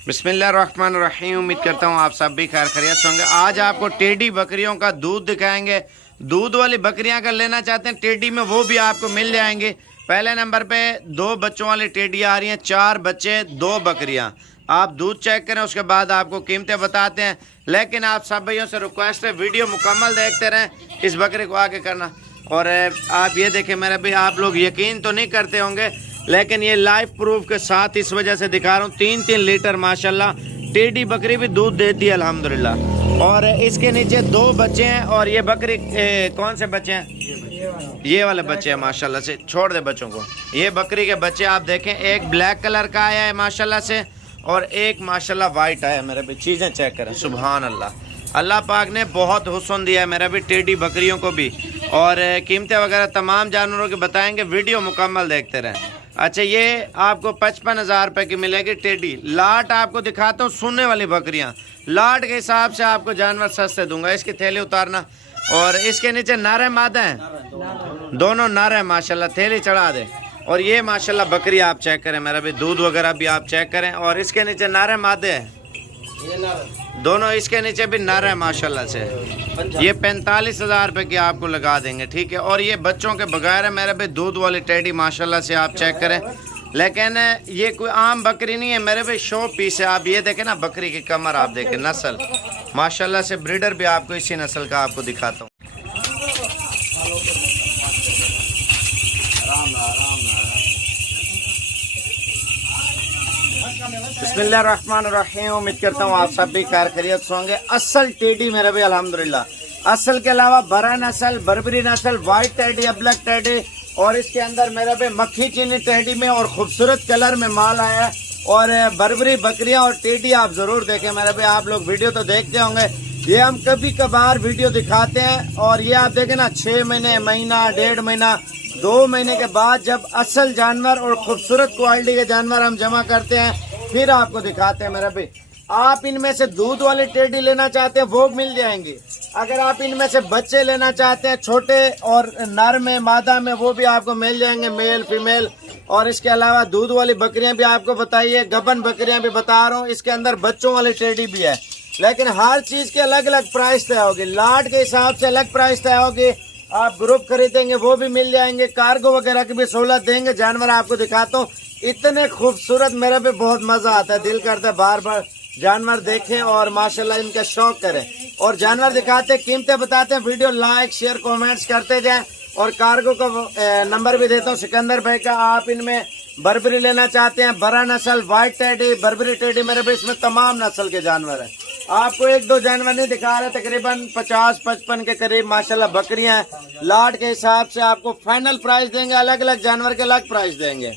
बिस्मिल्लाहिर्रहमानिर्रहीम। उम्मीद करता हूँ आप सब भी खैर खैरियत से होंगे। आज आपको टेडी बकरियों का दूध दिखाएंगे। दूध वाली बकरियां अगर लेना चाहते हैं टेडी में, वो भी आपको मिल जाएंगे। पहले नंबर पे 2 बच्चों वाली टेडी आ रही हैं, 4 बच्चे 2 बकरियां। आप दूध चेक करें, उसके बाद आपको कीमतें बताते हैं। लेकिन आप सब भाइयों से रिक्वेस्ट है, वीडियो मुकम्मल देखते रहें, इस बकरे को आगे करना। और आप ये देखें मेरे भाई, आप लोग यकीन तो नहीं करते होंगे, लेकिन ये लाइव प्रूफ के साथ इस वजह से दिखा रहा हूँ। 3-3 लीटर माशाल्लाह टेडी बकरी भी दूध देती है अल्हम्दुलिल्लाह। और इसके नीचे 2 बच्चे हैं। और ये बकरी कौन से बच्चे हैं? ये वाले बच्चे हैं माशाल्लाह से। छोड़ दे बच्चों को। ये बकरी के बच्चे आप देखें, एक ब्लैक कलर का आया है माशाल्लाह से, और एक माशाल्लाह वाइट आया है। मेरे भी चीज़ें चेक करें, सुभान अल्लाह। अल्लाह पाक ने बहुत हुस्न दिया है मेरा भी टेडी बकरियों को भी। और कीमतें वगैरह तमाम जानवरों के बताएंगे, वीडियो मुकम्मल देखते रहें। अच्छा, ये आपको 55,000 रुपये की मिलेगी टेडी। लाट आपको दिखाता हूँ, सुनने वाली बकरियाँ। लाट के हिसाब से आपको जानवर सस्ते दूंगा। इसकी थैली उतारना। और इसके नीचे नर है मादा है? दोनों नर है माशाल्लाह। थैली चढ़ा दे। और ये माशाल्लाह बकरी आप चेक करें मेरा भी, दूध वगैरह भी आप चेक करें। और इसके नीचे नर है मादे है? दोनों इसके नीचे भी नर है माशाल्लाह से। ये 45,000 रुपये की आपको लगा देंगे, ठीक है। और ये बच्चों के बगैर है मेरे भाई, दूध वाली टेडी माशाल्लाह से आप चेक करें। लेकिन ये कोई आम बकरी नहीं है मेरे भाई, शो पीस है। आप ये देखें ना, बकरी की कमर आप देखें, नस्ल माशाल्लाह से। ब्रीडर भी आपको इसी नस्ल का आपको दिखाता हूँ। बिस्मिल्लाहिर्रहमानिर्रहीम। उम्मीद करता हूँ आप सब भी खैर खैरियत से होंगे। असल टेडी मेरे भाई अल्हम्दुलिल्लाह। असल के अलावा बरा नस्ल, बर्बरी नस्ल, वाइट टेडी, ब्लैक टेडी, और इसके अंदर मेरे भाई मक्खी चीनी टेडी में और खूबसूरत कलर में माल आया है। और बर्बरी बकरियां और टेडी आप जरूर देखें मेरे भाई। आप लोग वीडियो तो देखते होंगे, ये हम कभी कभार वीडियो दिखाते हैं। और ये आप देखें ना, 6 महीने, महीना, 1.5 महीना, 2 महीने के बाद जब असल जानवर और खूबसूरत क्वालिटी के जानवर हम जमा करते हैं, फिर आपको दिखाते हैं मेरा भाई। आप इनमें से दूध वाली टेडी लेना चाहते हैं, वो मिल जाएंगी। अगर आप इनमें से बच्चे लेना चाहते हैं छोटे और नर में, मादा में, वो भी आपको मिल जाएंगे, मेल फीमेल। और इसके अलावा दूध वाली बकरियां भी आपको बताइए, गबन बकरियां भी बता रहा हूँ। इसके अंदर बच्चों वाली टेडी भी है। लेकिन हर चीज के अलग अलग प्राइस तय होगी। लाट के हिसाब से अलग प्राइस तय होगी। आप ग्रुप खरीदेंगे वो भी मिल जाएंगे। कार्गो वगैरह की भी सहूलत देंगे। जानवर आपको दिखाता हूँ, इतने खूबसूरत, मेरा भी बहुत मजा आता है। दिल करता है बार बार जानवर देखें और माशाल्लाह इनका शौक करें। और जानवर दिखाते, कीमतें बताते हैं। वीडियो लाइक शेयर कमेंट्स करते जाएं। और कार्गो का नंबर भी देता हूँ सिकंदर भाई का। आप इनमें बर्बरी लेना चाहते हैं, बरा नस्ल, वाइट टेडी, बर्बरी टेडी, मेरे भी इसमें तमाम नस्ल के जानवर हैं। आपको 1-2 जानवर नहीं दिखा रहे, तकरीबन 50-55 के करीब माशाल्लाह बकरियां हैं। लाट के हिसाब से आपको फाइनल प्राइस देंगे, अलग अलग जानवर के अलग प्राइस देंगे।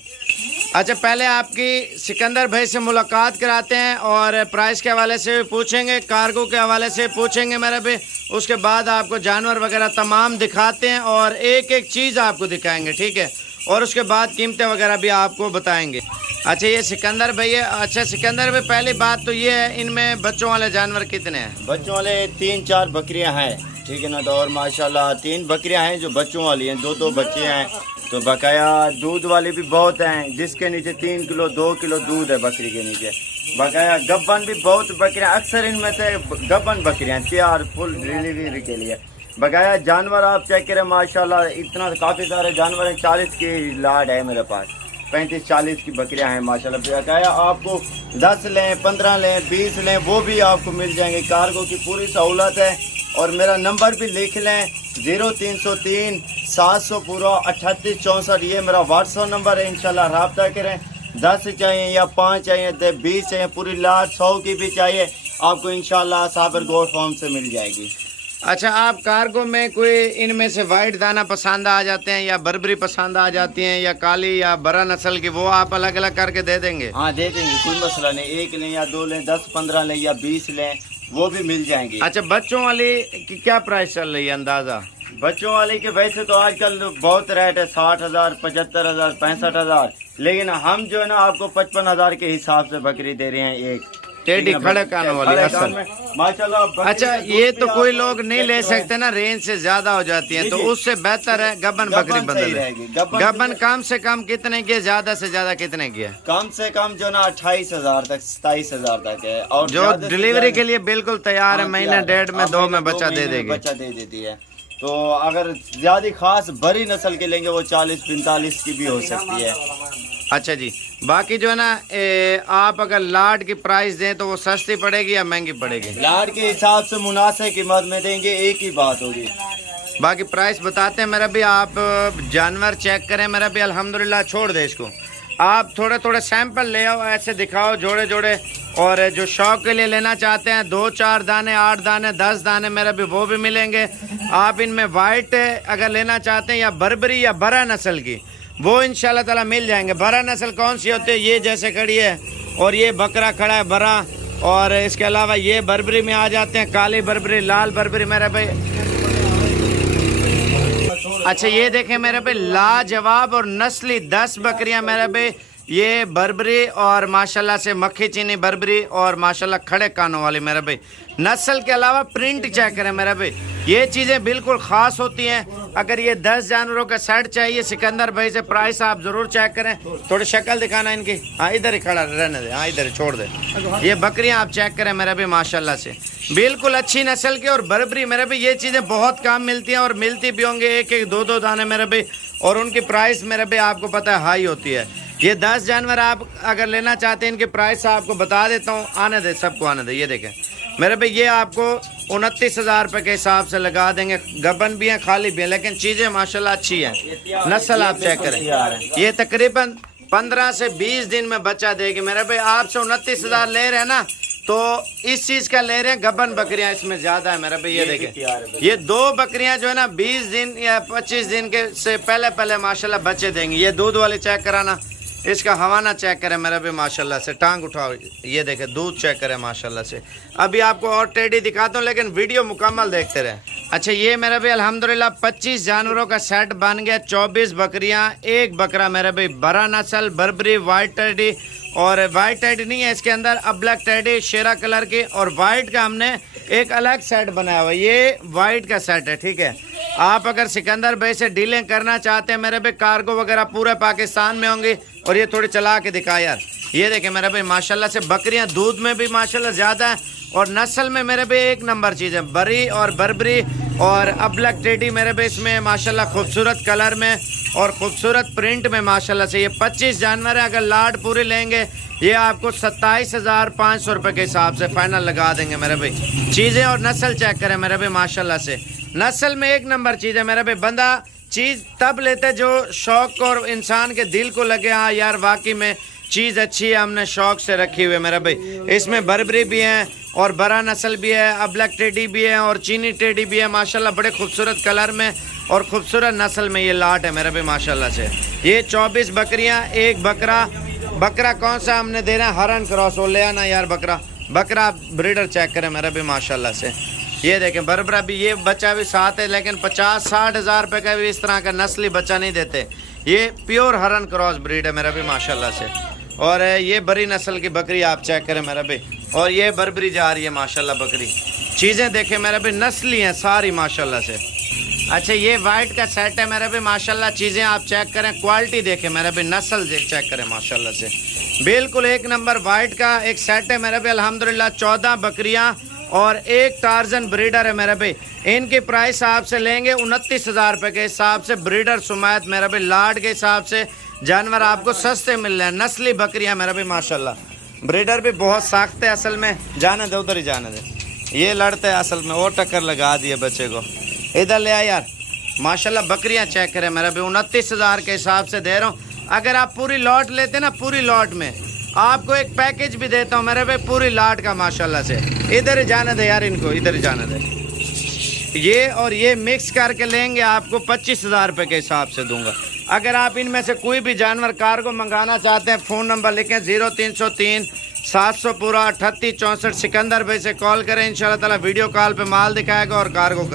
अच्छा, पहले आपकी सिकंदर भाई से मुलाकात कराते हैं और प्राइस के हवाले से भी पूछेंगे, कार्गो के हवाले से पूछेंगे मेरे भी। उसके बाद आपको जानवर वगैरह तमाम दिखाते हैं और एक एक चीज़ आपको दिखाएंगे, ठीक है। और उसके बाद कीमतें वगैरह भी आपको बताएंगे। अच्छा, ये सिकंदर भाई है। अच्छा सिकंदर भाई, पहली बात तो ये है, इनमें बच्चों वाले जानवर कितने हैं? बच्चों वाले 3-4 बकरियां हैं, ठीक है ना। तो और माशाल्लाह 3 बकरियां हैं जो बच्चों वाली हैं, 2-2 बच्चे हैं। तो बकाया दूध वाली भी बहुत हैं, जिसके नीचे 3 किलो 2 किलो दूध है बकरी के नीचे। बकाया गब्बन भी बहुत बकरियां, अक्सर इनमें से गब्बन बकरियां तैयार फुल डिलीवरी के लिए। बकाया जानवर आप चेक करें माशाल्लाह, इतना काफ़ी सारे जानवर हैं। 40 की लाड है मेरे पास, 35-40 की बकरियां हैं माशाल्लाह। बकाया आपको 10 लें, 15 लें, 20 लें, वो भी आपको मिल जाएंगे। कार्गो की पूरी सहूलत है। और मेरा नंबर भी लिख लें, 0303 700 पूरा 3864। ये मेरा व्हाट्सअप नंबर है। इंशाल्लाह रब्ता करें। 10 चाहिए या 5 चाहिए, 20 चाहिए, पूरी लाट 100 की भी चाहिए, आपको इंशाल्लाह साबर गोल्ड फार्म से मिल जाएगी। अच्छा, आप कार्गो में कोई इनमें से वाइट दाना पसंद आ जाते हैं, या बर्बरी पसंद आ जाती हैं, या काली या बरा नस्ल की, वो आप अलग अलग करके दे देंगे? हाँ, दे देंगे, कोई मसला नहीं। 1 लें या 2 लें, 10-15 लें या 20 लें, वो भी मिल जाएंगे। अच्छा, बच्चों वाली की क्या प्राइस चल रही है अंदाजा? बच्चों वाले के वैसे तो आजकल बहुत रेट है, 60,000, 75,000, 65,000। लेकिन हम जो है ना आपको 55,000 के हिसाब से बकरी दे रहे हैं एक, टेडी खड़े कानों वाली असल। माशाल्लाह। अच्छा ये तो कोई लोग नहीं ले सकते ना, रेंज से ज्यादा हो जाती है, तो उससे बेहतर है गबन बकरी बदल। गबन कम से कम कितने की है, ज्यादा से ज्यादा कितने की है? कम से कम जो ना 28,000 तक 27,000 तक है, और जो डिलीवरी के लिए बिल्कुल तैयार है, महीने डेढ़ में दो में बच्चा दे देगी, बच्चा दे देती है। तो अगर ज्यादा खास बड़ी नस्ल के लेंगे वो 40-45 की भी हो सकती है। अच्छा जी, बाकी जो है ना आप अगर लाड की प्राइस दें तो वो सस्ती पड़ेगी या महंगी पड़ेगी? लाड के हिसाब से मुनासिब कीमत में देंगे, एक ही बात होगी। बाकी प्राइस बताते हैं मेरा भी। आप जानवर चेक करें मेरा भी, अल्हम्दुलिल्लाह। छोड़ दे इसको, आप थोड़े थोड़े सैंपल ले आओ, ऐसे दिखाओ जोड़े जोड़े। और जो शौक के लिए लेना चाहते हैं 2-4 दाने, 8 दाने, 10 दाने मेरा भी वो भी मिलेंगे। आप इनमें वाइट अगर लेना चाहते हैं या बर्बरी या बरा नस्ल की, वो इंशाल्लाह ताला मिल जाएंगे। बरा नस्ल कौन सी होती है? ये जैसे खड़ी है, और ये बकरा खड़ा है बरा, और इसके अलावा ये बर्बरी में आ जाते हैं, काली बर्बरी, लाल बर्बरी मेरा भाई। अच्छा ये देखें मेरे पे, लाजवाब और नस्ली 10 बकरियां मेरे पे, ये बर्बरी और माशाल्लाह से मक्खी चीनी बर्बरी और माशाल्लाह खड़े कानों वाली मेरे भाई। नस्ल के अलावा प्रिंट चेक करें मेरे भाई, ये चीज़ें बिल्कुल ख़ास होती हैं। अगर ये 10 जानवरों का सेट चाहिए सिकंदर भाई से, प्राइस आप ज़रूर चेक करें। थोड़ी शक्ल दिखाना इनकी, हाँ इधर ही खड़ा रहने दे, हाँ इधर ही छोड़ दे। ये बकरियां आप चेक करें मेरे भाई, माशाल्लाह से बिल्कुल अच्छी नस्ल की। और बर्बरी मेरे भाई ये चीज़ें बहुत कम मिलती हैं, और मिलती भी होंगे 1-1, 2-2 दाने मेरे भाई, और उनकी प्राइस मेरे भाई आपको पता है हाई होती है। ये 10 जानवर आप अगर लेना चाहते हैं, इनकी प्राइस आपको बता देता हूँ। आने दे, सबको आने दे। ये देखें मेरे भाई, ये आपको 29,000 रुपये के हिसाब से लगा देंगे। गबन भी हैं, खाली भी हैं, लेकिन चीज़ें माशाल्लाह अच्छी हैं। नस्ल आप चेक करें, ये तकरीबन 15 से 20 दिन में बच्चा देगी मेरे भाई। आपसे 29,000 ले रहे हैं ना, तो इस चीज़ का ले रहे हैं। गबन बकरियां इसमें ज़्यादा है मेरा भाई। ये देखें, ये 2 बकरियां जो है ना 20 दिन या 25 दिन के से पहले माशाल्लाह बच्चे देंगी। ये दूध वाली चेक कराना, इसका हवाना चेक करें मेरा भी माशाल्लाह से। टांग उठाओ, ये देखें दूध चेक करें माशाल्लाह से। अभी आपको और टेडी दिखाता हूँ, लेकिन वीडियो मुकम्मल देखते रहें। अच्छा ये मेरा भी अल्हम्दुलिल्लाह 25 जानवरों का सेट बन गया। 24 बकरियां, 1 बकरा मेरा भाई बरा नस्ल बर्बरी वाइट टेडी, और वाइट टेडी नहीं है इसके अंदर, अब्लैक टेडी शेरा कलर की, और वाइट का हमने एक अलग सेट बनाया हुआ। ये वाइट का सेट है, ठीक है। आप अगर सिकंदर भाई से डीलिंग करना चाहते हैं मेरे भाई, कार्गो वगैरह पूरे पाकिस्तान में होंगी। और ये थोड़ी चला के दिखा यार, ये देखें मेरे भाई माशाल्लाह से बकरियां दूध में भी माशाल्लाह ज़्यादा है, और नस्ल में मेरे भाई 1 नंबर चीज़ है। बरी और बर्बरी और अब्लैक टेडी मेरे भाई इसमें माशाल्लाह खूबसूरत कलर में और खूबसूरत प्रिंट में माशाल्लाह से। ये 25 जानवर है, अगर लाड पूरे लेंगे ये आपको 27,500 रुपये के हिसाब से फाइनल लगा देंगे मेरे भाई। चीज़ें और नस्ल चेक करें मेरे भाई माशाल्लाह से, नस्ल में 1 नंबर चीज़ है मेरे भाई। बंदा चीज़ तब लेते जो शौक और इंसान के दिल को लगे, हाँ यार वाकई में चीज़ अच्छी है, हमने शौक से रखी हुई है मेरा भाई। इसमें बर्बरी भी है और बरा नस्ल भी है, अब्लैक टेडी भी है और चीनी टेडी भी है माशाल्लाह। बड़े खूबसूरत कलर में और खूबसूरत नस्ल में ये लाट है मेरा भाई माशाल्लाह से। ये 24 बकरियां, 1 बकरा। बकरा कौन सा हमने देना है? हरन क्रॉस, वो ले आना यार बकरा। बकरा ब्रीडर चेक करें मेरा भी माशाल्लाह से। ये देखें बरबरा भी, ये बच्चा भी साथ है, लेकिन 50-60 हज़ार रुपये का भी इस तरह का नस्ली बच्चा नहीं देते। ये प्योर हरन क्रॉस ब्रीड है मेरा भी माशाल्लाह से। और ये बड़ी नस्ल की बकरी आप चेक करें मेरा भी, और ये बर्बरी जा रही है माशाल्लाह बकरी। चीज़ें देखें मेरा भी, नस्ली हैं सारी माशाल्लाह से। अच्छा ये वाइट का सेट है मेरा भी माशाल्लाह। चीज़ें आप चेक करें, क्वालिटी देखें मेरा भी, नस्ल चेक करें माशाल्लाह से। बिल्कुल 1 नंबर वाइट का एक सेट है मेरा भी अल्हम्दुलिल्लाह। 14 बकरियाँ और 1 टार्जन ब्रीडर है मेरा भाई। इनकी प्राइस आपसे लेंगे 29,000 रुपये के हिसाब से। ब्रीडर सुमैत मेरा भाई, लाड के हिसाब से जानवर आपको सस्ते मिल रहे हैं। नस्ली बकरियां मेरा भाई माशाल्लाह। ब्रीडर भी बहुत सख्त है असल में, जाने दे उधर ही जाने दे। ये लड़ते हैं असल में, वो टक्कर लगा दिए बच्चे को। इधर ले आ यार माशाल्लाह। बकरियां चेक करें मेरा भाई, 29,000 के हिसाब से दे रहा हूँ। अगर आप पूरी लॉट लेते ना, पूरी लॉट में आपको एक पैकेज भी देता हूँ मेरे भाई पूरी लाट का माशाल्लाह से। इधर ही जाने दे यार इनको, इधर ही जाने दे। ये और ये मिक्स करके लेंगे आपको 25,000 रुपये के हिसाब से दूंगा। अगर आप इनमें से कोई भी जानवर कार्गो मंगाना चाहते हैं, फ़ोन नंबर लिखें 0303 700 पूरा 38 64। सिकंदर भाई से कॉल करें, इंशाल्लाह ताला वीडियो कॉल पे माल दिखाएगा और कार्गो कर